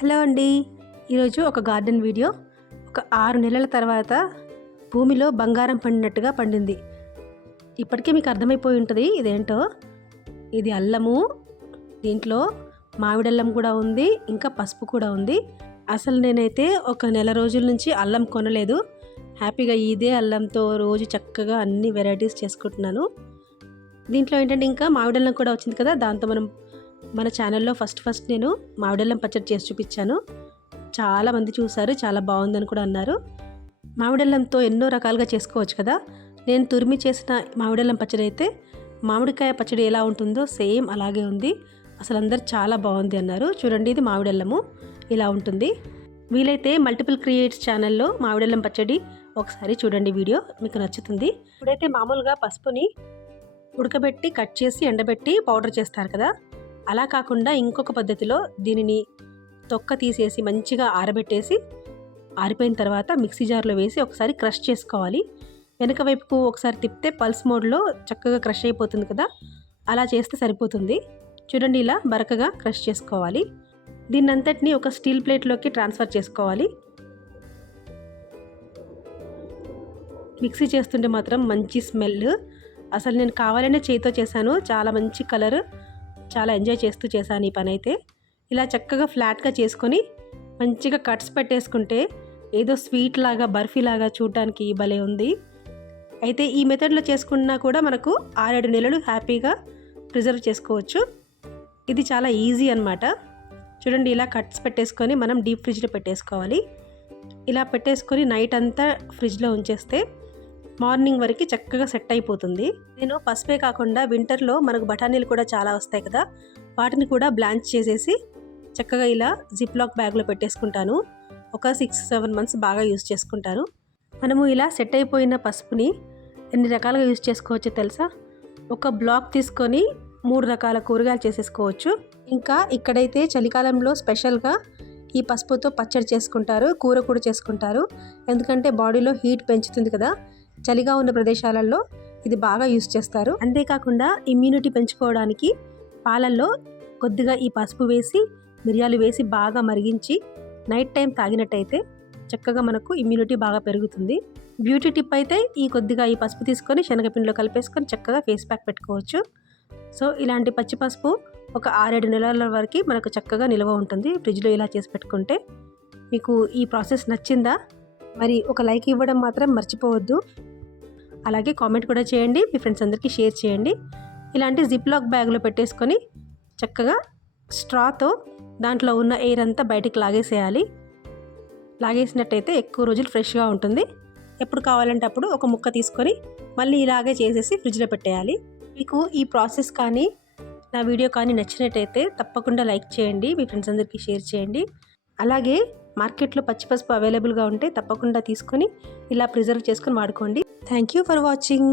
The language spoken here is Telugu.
హలో అండి. ఈరోజు ఒక గార్డెన్ వీడియో. ఒక 6 నెలల తర్వాత భూమిలో బంగారం పండినట్టుగా పండింది. ఇప్పటికే మీకు అర్థమైపోయి ఉంటుంది ఇదేంటో. ఇది అల్లము. దీంట్లో మామిడల్లం కూడా ఉంది, ఇంకా పసుపు కూడా ఉంది. అసలు నేనైతే ఒక నెల రోజుల నుంచి అల్లం కొనలేదు. హ్యాపీగా ఇదే అల్లంతో రోజు చక్కగా అన్ని వెరైటీస్ చేసుకుంటున్నాను. దీంట్లో ఏంటంటే ఇంకా మామిడల్లం కూడా వచ్చింది కదా, దాంతో మన ఛానల్లో ఫస్ట్ నేను మామిడల్లం పచ్చడి చేసి చూపించాను. చాలామంది చూసారు, చాలా బాగుందని కూడా అన్నారు. మామిడల్లంతో ఎన్నో రకాలుగా చేసుకోవచ్చు కదా. నేను తురిమి చేసిన మామిడల్లం పచ్చడి అయితే మామిడికాయ పచ్చడి ఎలా ఉంటుందో సేమ్ అలాగే ఉంది. అసలు అందరు చాలా బాగుంది అన్నారు. చూడండి, ఇది మామిడల్లము ఇలా ఉంటుంది. వీలైతే మల్టిపుల్ క్రియేట్స్ ఛానల్లో మామిడల్లం పచ్చడి ఒకసారి చూడండి, వీడియో మీకు నచ్చుతుంది. ఇప్పుడైతే మామూలుగా పసుపుని ఉడకబెట్టి కట్ చేసి ఎండబెట్టి పౌడర్ చేస్తారు కదా, అలా కాకుండా ఇంకొక పద్ధతిలో దీనిని తొక్క తీసేసి మంచిగా ఆరబెట్టేసి ఆరిపోయిన తర్వాత మిక్సీ జార్లో వేసి ఒకసారి క్రష్ చేసుకోవాలి. వెనక వైపుకు ఒకసారి తిప్పితే పల్స్ మోడ్లో చక్కగా క్రష్ అయిపోతుంది కదా, అలా చేస్తే సరిపోతుంది. చూడండి, ఇలా బరకగా క్రష్ చేసుకోవాలి. దీన్నంతటిని ఒక స్టీల్ ప్లేట్లోకి ట్రాన్స్ఫర్ చేసుకోవాలి. మిక్సీ చేస్తుంటే మాత్రం మంచి స్మెల్. అసలు నేను కావాలనే చేతితో చేశాను. చాలా మంచి కలర్, చాలా ఎంజాయ్ చేస్తూ చేశాను ఈ పని అయితే. ఇలా చక్కగా ఫ్లాట్గా చేసుకొని మంచిగా కట్స్ పెట్టేసుకుంటే ఏదో స్వీట్ లాగా బర్ఫీ లాగా చూడటానికి భలే ఉంది. అయితే ఈ మెథడ్లో చేసుకున్నా కూడా మనకు 6-7 నెలలు హ్యాపీగా ప్రిజర్వ్ చేసుకోవచ్చు. ఇది చాలా ఈజీ అన్నమాట. చూడండి, ఇలా కట్స్ పెట్టేసుకొని మనం డీప్ ఫ్రిడ్జ్లో పెట్టేసుకోవాలి. ఇలా పెట్టేసుకొని నైట్ అంతా ఫ్రిడ్జ్లో ఉంచేస్తే మార్నింగ్ వరకు చక్కగా సెట్ అయిపోతుంది. నేను పసుపే కాకుండా వింటర్లో మనకు బఠానీలు కూడా చాలా వస్తాయి కదా, వాటిని కూడా బ్లాంచ్ చేసేసి చక్కగా ఇలా జిప్లాక్ బ్యాగ్లో పెట్టేసుకుంటాను. ఒక 6-7 మంత్స్ బాగా యూజ్ చేసుకుంటాను. మనము ఇలా సెట్ అయిపోయిన పసుపుని ఎన్ని రకాలుగా యూజ్ చేసుకోవచ్చో తెలుసా? ఒక బ్లాక్ తీసుకొని 3 రకాల కూరగాయలు చేసేసుకోవచ్చు. ఇంకా ఇక్కడైతే చలికాలంలో స్పెషల్గా ఈ పసుపుతో పచ్చడి చేసుకుంటారు, కూర కూడా చేసుకుంటారు. ఎందుకంటే బాడీలో హీట్ పెంచుతుంది కదా, చలిగా ఉన్న ప్రదేశాలలో ఇది బాగా యూజ్ చేస్తారు. అంతేకాకుండా ఇమ్యూనిటీ పెంచుకోవడానికి పాలల్లో కొద్దిగా ఈ పసుపు వేసి మిరియాలు వేసి బాగా మరిగించి నైట్ టైం తాగినట్టయితే చక్కగా మనకు ఇమ్యూనిటీ బాగా పెరుగుతుంది. బ్యూటీ టిప్ అయితే కొద్దిగా ఈ పసుపు తీసుకొని శనగపిండిలో కలిపేసుకొని చక్కగా ఫేస్ ప్యాక్ పెట్టుకోవచ్చు. సో ఇలాంటి పచ్చి పసుపు ఒక 6-7 నెలల వరకు మనకు చక్కగా నిల్వ ఉంటుంది ఫ్రిడ్జ్లో ఇలా చేసి పెట్టుకుంటే. మీకు ఈ ప్రాసెస్ నచ్చిందా? మరి ఒక లైక్ ఇవ్వడం మాత్రం మర్చిపోవద్దు. అలాగే కామెంట్ కూడా చేయండి, మీ ఫ్రెండ్స్ అందరికీ షేర్ చేయండి. ఇలాంటి జిప్లాక్ బ్యాగ్లో పెట్టేసుకొని చక్కగా స్ట్రాతో దాంట్లో ఉన్న ఎయిర్ అంతా బయటికి లాగేసేయాలి. లాగేసినట్టయితే ఎక్కువ రోజులు ఫ్రెష్గా ఉంటుంది. ఎప్పుడు కావాలంటే అప్పుడు ఒక ముక్క తీసుకొని మళ్ళీ ఇలాగే చేసేసి ఫ్రిడ్జ్లో పెట్టేయాలి. మీకు ఈ ప్రాసెస్ కానీ నా వీడియో కానీ నచ్చినట్టయితే తప్పకుండా లైక్ చేయండి, మీ ఫ్రెండ్స్ అందరికీ షేర్ చేయండి. అలాగే మార్కెట్లో పచ్చి పసుపు అవైలబుల్గా ఉంటే తప్పకుండా తీసుకొని ఇలా ప్రిజర్వ్ చేసుకొని వాడుకోండి. Thank you for watching.